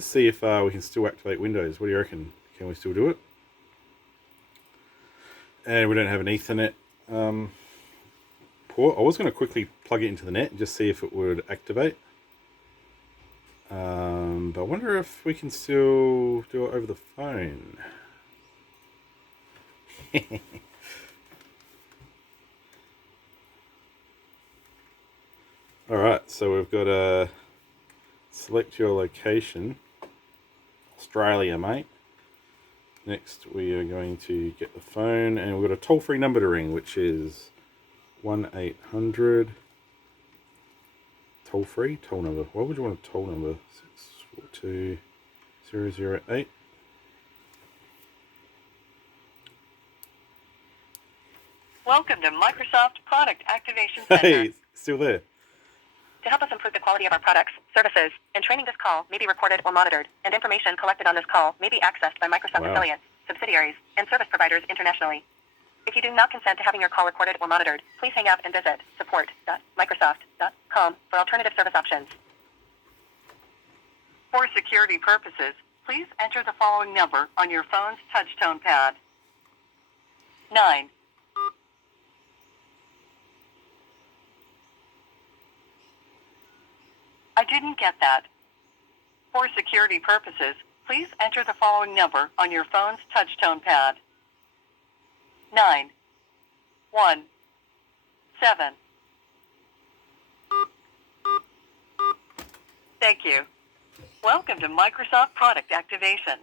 Let's see if we can still activate Windows. What do you reckon? Can we still do it? And we don't have an Ethernet port. I was going to quickly plug it into the net and just see if it would activate. But I wonder if we can still do it over the phone. Alright, so we've got to select your location. Australia, mate. Next, we are going to get the phone, and we've got a toll-free number to ring, which is 1-800 toll-free toll number. Why would you want a toll number? 642008. Welcome to Microsoft Product Activation Center. Hey, still there. To help us improve the quality of our products, services, and training, this call may be recorded or monitored, and information collected on this call may be accessed by Microsoft affiliates, subsidiaries, and service providers internationally. If you do not consent to having your call recorded or monitored, please hang up and visit support.microsoft.com for alternative service options. For security purposes, please enter the following number on your phone's touchtone pad. 9. I didn't get that. For security purposes, please enter the following number on your phone's touchtone pad. 9 1 7. Thank you. Welcome to Microsoft Product Activation.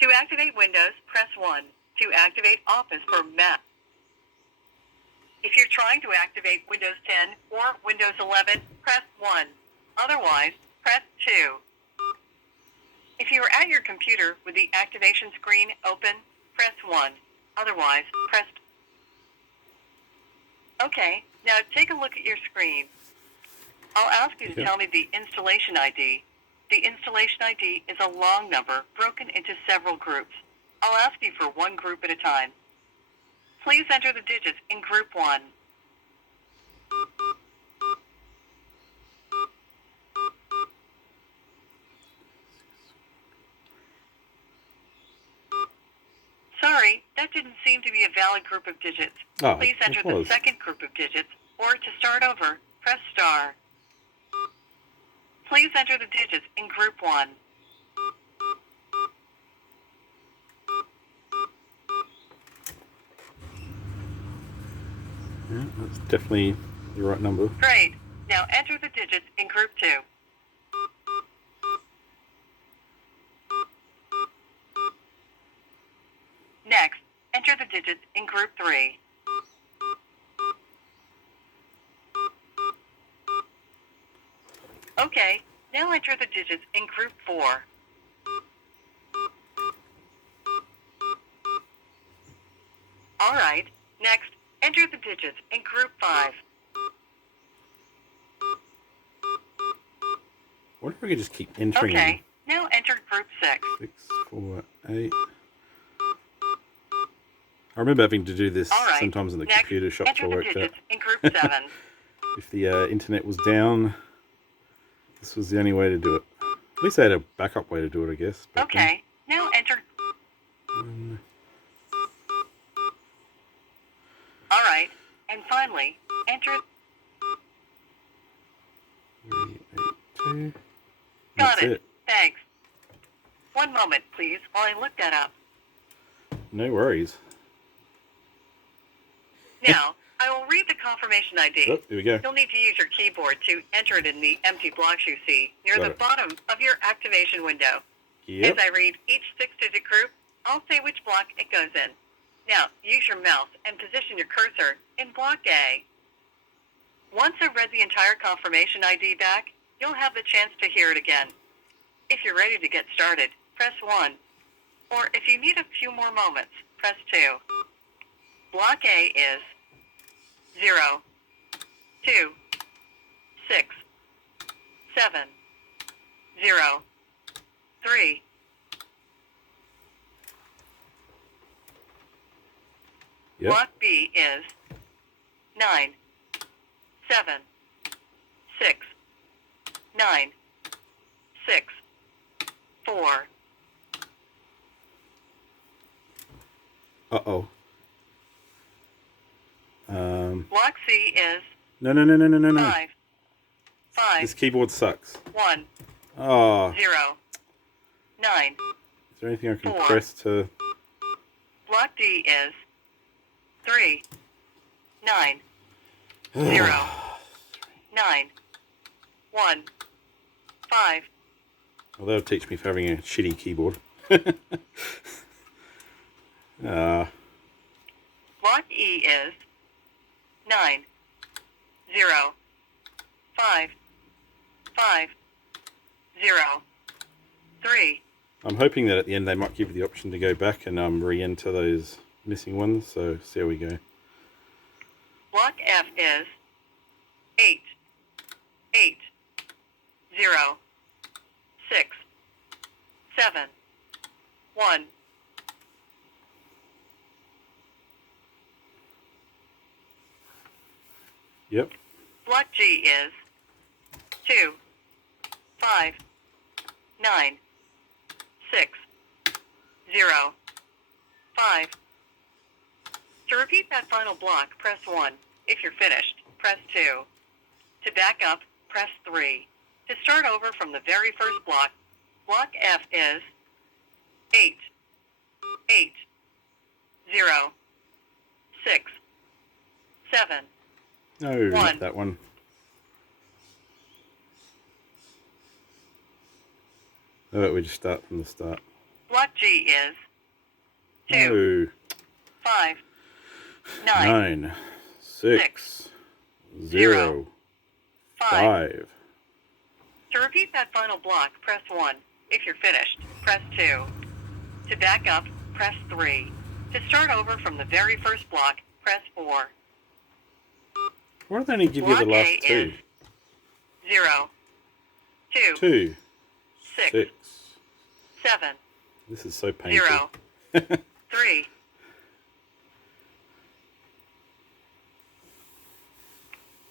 To activate Windows, press 1. To activate Office for Mac. If you're trying to activate Windows 10 or Windows 11, press 1. Otherwise, press 2. If you are at your computer with the activation screen open, press 1. Otherwise, press... Okay, now take a look at your screen. I'll ask you to tell me the installation ID. The installation ID is a long number broken into several groups. I'll ask you for one group at a time. Please enter the digits in Group 1. Sorry, that didn't seem to be a valid group of digits. Please enter the second group of digits, or to start over, press star. Please enter the digits in Group 1. Yeah, that's definitely the right number. Great. Now enter the digits in Group 2. Next, enter the digits in Group 3. Okay, now enter the digits in Group 4. All right, next, enter the digits in Group 5. What if we could just keep entering Okay, now enter Group 6. 6, 4, 8. I remember having to do this sometimes in the computer shop I worked at. Enter the digits in Group 7. If the internet was down, this was the only way to do it. At least they had a backup way to do it, I guess. Okay, now enter... All right, and finally, enter... 382. Got it. Thanks. One moment, please, while I look that up. No worries. Now, I will read the confirmation ID. Oh, here we go. You'll need to use your keyboard to enter it in the empty blocks you see near the bottom of your activation window. Yep. As I read each 6-digit group, I'll say which block it goes in. Now, use your mouse and position your cursor in block A. Once I've read the entire confirmation ID back, you'll have the chance to hear it again. If you're ready to get started, press 1. Or if you need a few more moments, press 2. Block A is 0, 2, 6, 7, 0, 3. Yep. Block B is 9, 7, 6, 9, 6, 4. Uh-oh. Block C is No, no, no, no, no, no, no. 5. 5. This keyboard sucks. 1. Oh. 0. 9. Is there anything I can 4. press to... Block D is 3. 9. 0. 9. 1. 5. Well, that'll teach me for having a shitty keyboard. Block E is 9. 0. 5. 5. 0. 3. I'm hoping that at the end they might give you the option to go back and re-enter those missing ones, so see how we go. Block F is 8. 8. 0. 6. 7. 1. Yep. Block G is 2. 5. 9. 6. 0. 5. To repeat that final block, press 1. If you're finished, press 2. To back up, press 3. To start over from the very first block, block F is 8. 8. 0. 6. 7. No, One. not that one. How about we just start from the start? Block G is 2. No. 5. 9. 9. 6. 0. 5. 5. To repeat that final block, press 1. If you're finished, press 2. To back up, press 3. To start over from the very first block, press 4. Why don't they only give you the Block last A two? is 0. 2. 2. 6. 6. 7. This is so painful. 0. 3.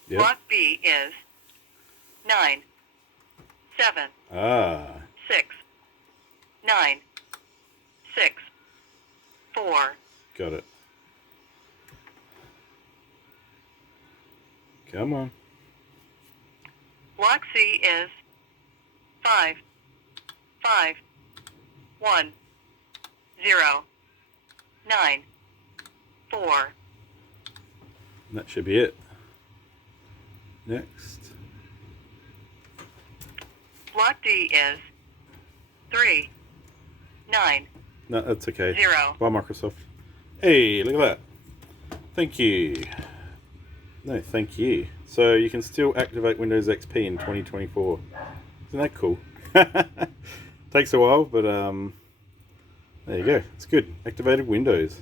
Yep. Block B is 9. 7. Ah. 6. 9. 6. 4. Got it. Come on. Block C is 5. 5. 1. 0. 9. 4. And that should be it. Next. Block D is 3. 9. No, that's okay. 0. Bye, Microsoft. Hey, look at that. Thank you. No, thank you. So you can still activate Windows XP in 2024. Isn't that cool? Takes a while, but there you go. It's good. Activated Windows.